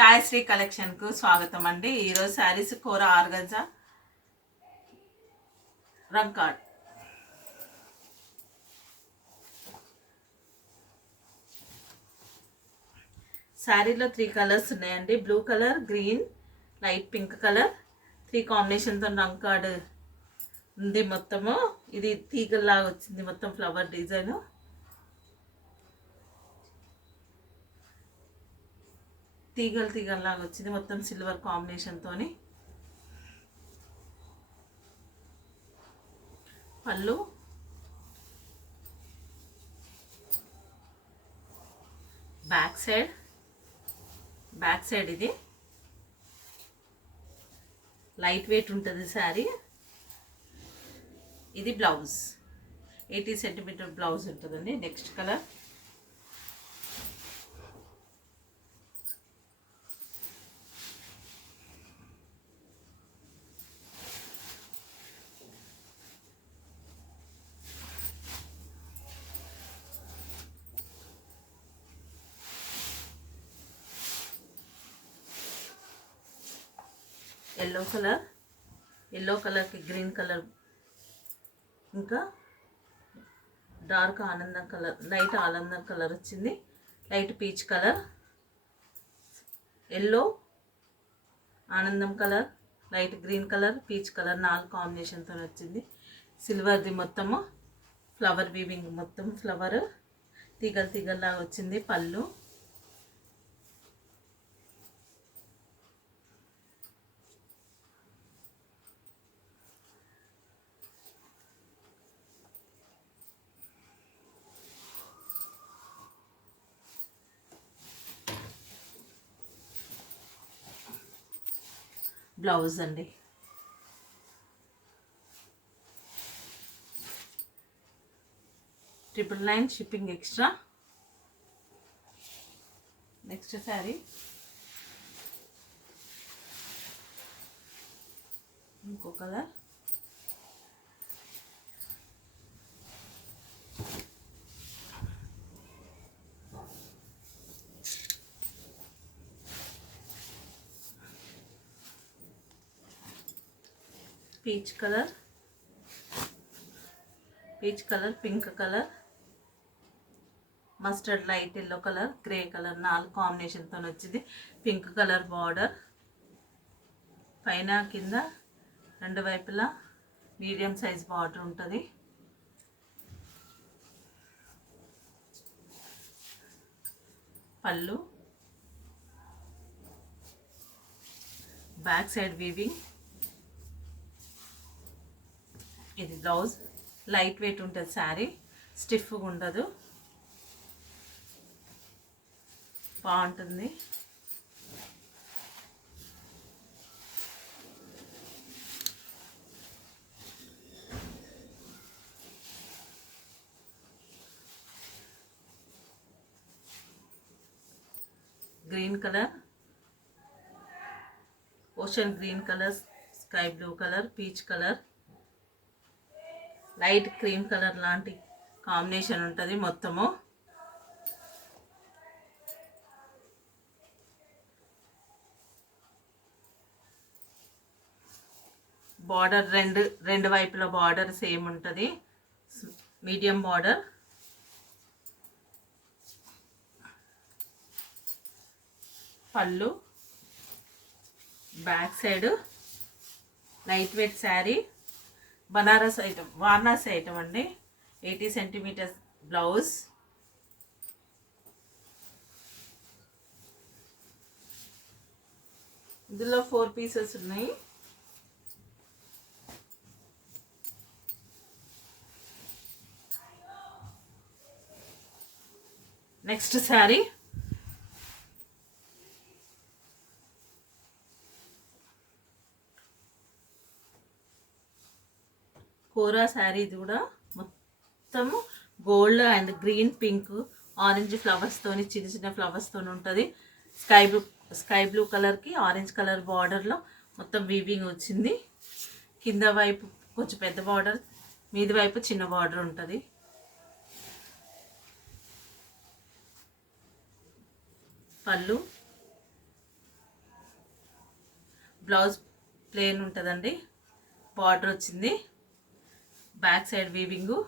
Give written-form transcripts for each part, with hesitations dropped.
ఛాయశ్రీ కలెక్షన్కు స్వాగతం అండి. ఈరోజు శారీస్ కూర ఆర్గంజా రంకాడ్ శారీలో 3 కలర్స్ ఉన్నాయండి. Blue colour, green, light pink colour 3 కాంబినేషన్తో రంకాడ్ ఉంది. మొత్తము ఇది తీగల్లాగా వచ్చింది. మొత్తం ఫ్లవర్ డిజైన్ తీగల్లాగా వచ్చింది. మొత్తం సిల్వర్ కాంబినేషన్తోని పళ్ళు, బ్యాక్ సైడ్ ఇది లైట్ వెయిట్ ఉంటుంది శారీ. ఇది బ్లౌజ్ 80 సెంటీమీటర్ బ్లౌజ్ ఉంటుందండి. నెక్స్ట్ కలర్ ఎల్లో కలర్కి గ్రీన్ కలర్, ఇంకా డార్క్ ఆనందం కలర్, లైట్ ఆనందం కలర్ వచ్చింది. లైట్ పీచ్ కలర్, ఎల్లో ఆనందం colour, light green colour, peach colour 4 కాంబినేషన్తో వచ్చింది. సిల్వర్ది మొత్తము ఫ్లవర్ వీవింగ్, మొత్తం ఫ్లవర్ తీగల్లాగా వచ్చింది. పళ్ళు, బ్లౌజ్ అండి. $999 షిప్పింగ్ ఎక్స్ట్రా. నెక్స్ట్ శారీ ఇంకో colour, peach colour, pink colour, mustard, light yellow colour, grey colour 4 కాంబినేషన్తో వచ్చింది. పింక్ కలర్ బార్డర్, పైన కింద 2 వైపులా మీడియం సైజ్ బార్డర్ ఉంటుంది. పళ్ళు, బ్యాక్ సైడ్ వీవింగ్. ఇది బ్లౌజ్. లైట్ వెయిట్ ఉంటుంది శారీ, స్టిఫ్గా ఉండదు, బాగుంటుంది. Green colour, ocean green colour, sky blue colour, peach colour, light cream colour లాంటి కాంబినేషన్ ఉంటుంది మొత్తము. బార్డర్ రెండు వైపుల బార్డర్ సేమ్ ఉంటుంది, మీడియం బార్డర్. పళ్ళు, back side light weight sari, Banaras ఐటమ్, వారణాసి ఐటమ్ అండి. 80 సెంటీమీటర్స్ బ్లౌజ్. ఇందులో 4 పీసెస్ ఉన్నాయి. నెక్స్ట్ శారీ కోరా శారీ. ఇది కూడా మొత్తము gold and green, pink, orange ఫ్లవర్స్తోని, చిన్న ఫ్లవర్స్తోని ఉంటుంది. స్కై బ్లూ కలర్కి ఆరెంజ్ కలర్ బార్డర్లో మొత్తం వీవింగ్ వచ్చింది. కింద వైపు కొంచెం పెద్ద బార్డర్, మీది వైపు చిన్న బార్డర్ ఉంటుంది. పళ్ళు, బ్లౌజ్ ప్లెయిన్ ఉంటుందండి, బార్డర్ వచ్చింది, back side weaving,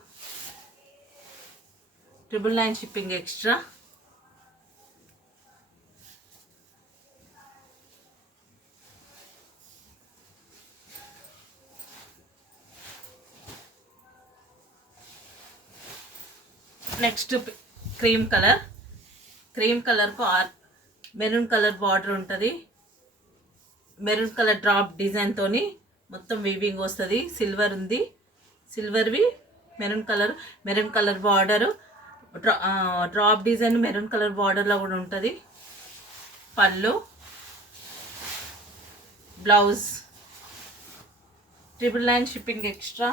999 shipping extra. Next cream కలర్కు మెరూన్ కలర్ బార్డర్ ఉంటుంది, మెరూన్ కలర్ డ్రాప్ డిజైన్తో మొత్తం వీవింగ్ వస్తుంది. సిల్వర్ ఉంది, సిల్వర్వి maroon colour border, drop design maroon colour బార్డర్లో కూడా ఉంటుంది. పళ్ళు, blouse 999 shipping extra.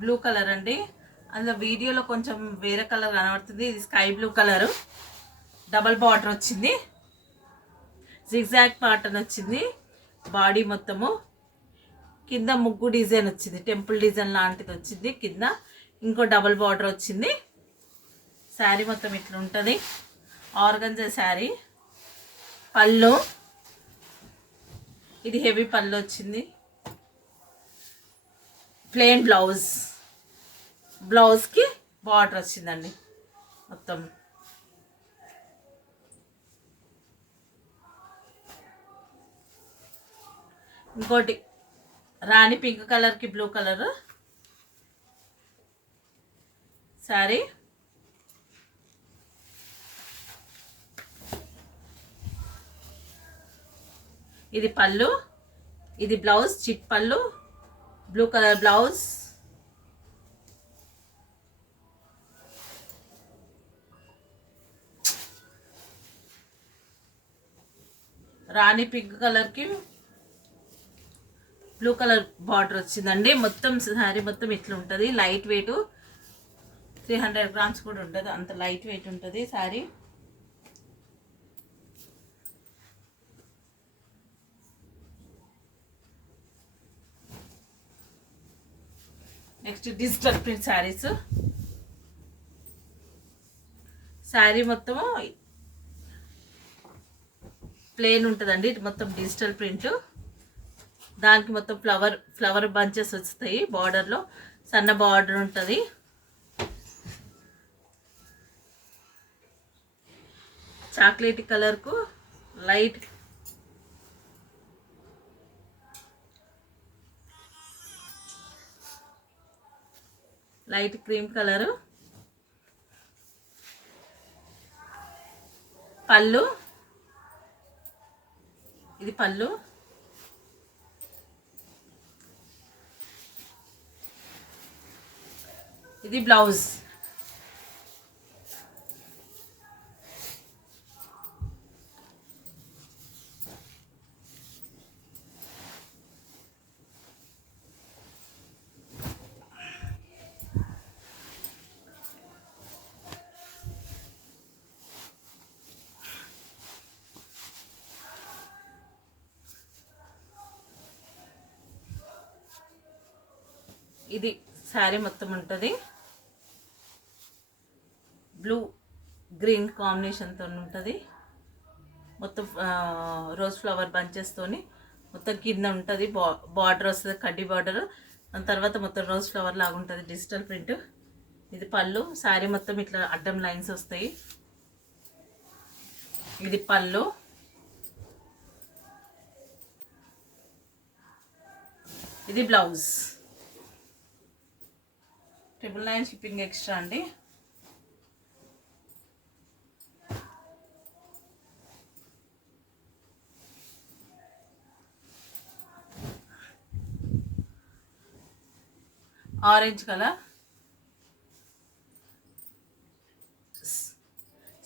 Blue colour అండి, అందులో వీడియోలో కొంచెం వేరే కలర్ కనబడుతుంది. ఇది sky blue colour, double border వచ్చింది, జిగ్జాగ్ ప్యాటర్న్ వచ్చింది, బాడీ మొత్తము కింద ముగ్గు డిజైన్ వచ్చింది, టెంపుల్ డిజైన్ లాంటిది వచ్చింది, కింద ఇంకో డబల్ బార్డర్ వచ్చింది. శారీ మొత్తం ఇట్లా ఉంటుంది, ఆర్గంజా శారీ. పళ్ళు, ఇది హెవీ పళ్ళు వచ్చింది, ప్లెయిన్ బ్లౌజ్కి బార్డర్ వచ్చిందండి మొత్తం. ఇంకోటి రాణి పింక్ కలర్కి బ్లూ కలర్ శారీ. ఇది పళ్ళు, ఇది బ్లౌజ్, చిట్ పళ్ళు, బ్లూ కలర్ బ్లౌజ్. రాణి పింక్ కలర్కి బ్లూ కలర్ బార్డర్ వచ్చిందండి. మొత్తం శారీ మొత్తం ఇట్లా ఉంటుంది, లైట్ వెయిట్, 300 గ్రామ్స్ కూడా ఉంటుంది, అంత లైట్ వెయిట్ ఉంటుంది sari. Next digital print saris. శారీ మొత్తము ప్లెయిన్ ఉంటుందండి, మొత్తం డిజిటల్ ప్రింట్, దానికి మొత్తం ఫ్లవర్ బంచెస్ వస్తాయి, బార్డర్లో సన్న బార్డర్ ఉంటుంది. చాక్లెట్ కలర్కు లైట్ క్రీమ్ కలరు. పళ్ళు, ఇది పళ్ళు, ఇది బ్లౌజ్. ఇది శారీ మొత్తం ఉంటుంది, బ్లూ గ్రీన్ కాంబినేషన్తో ఉంటుంది, మొత్తం రోజ్ ఫ్లవర్ బంచెస్తోని మొత్తం కింద ఉంటుంది, బార్డర్ వస్తుంది, కడ్డీ బార్డర్, దాని తర్వాత మొత్తం రోజ్ ఫ్లవర్ లాగా ఉంటుంది, డిజిటల్ ప్రింట్. ఇది పళ్ళు, శారీ మొత్తం ఇట్లా అడ్డం లైన్స్ వస్తాయి. ఇది పళ్ళు, ఇది బ్లౌజ్. 999 షిప్పింగ్ ఎక్స్ట్రా అండి. ఆరెంజ్ కలర్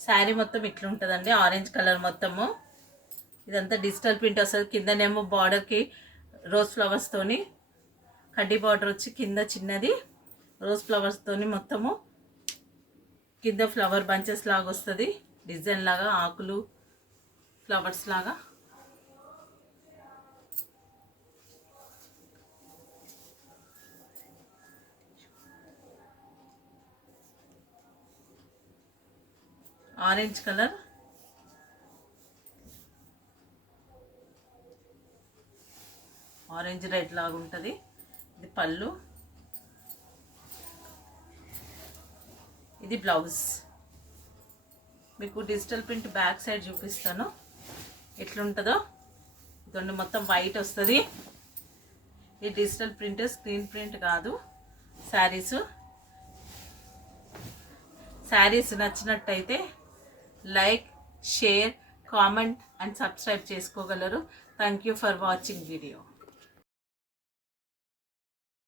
శారీ మొత్తం ఇట్లా ఉంటుందండి, ఆరెంజ్ కలర్ మొత్తము. ఇదంతా డిజిటల్ ప్రింట్ వస్తుంది, కిందనేమో బార్డర్కి రోజ్ ఫ్లవర్స్తోని కడ్డీ బార్డర్ వచ్చి కింద చిన్నది రోజ్ ఫ్లవర్స్తోని మొత్తము కింద ఫ్లవర్ బంచెస్ లాగా వస్తుంది, డిజైన్ లాగా ఆకులు ఫ్లవర్స్ లాగా. ఆరెంజ్ కలర్, ఆరెంజ్ రెడ్ లాగా ఉంటుంది. ఇది పళ్ళు, ఇది బ్లౌజ్. మీకు డిజిటల్ ప్రింట్ బ్యాక్ సైడ్ చూపిస్తాను ఎట్లుంటుందో. ఇదండి మొత్తం వైట్ వస్తుంది. ఇది డిజిటల్ ప్రింట్, స్క్రీన్ ప్రింట్ కాదు. శారీస్ నచ్చినట్టయితే like, share, comment and subscribe చేసుకోగలరు. Thank you for watching video.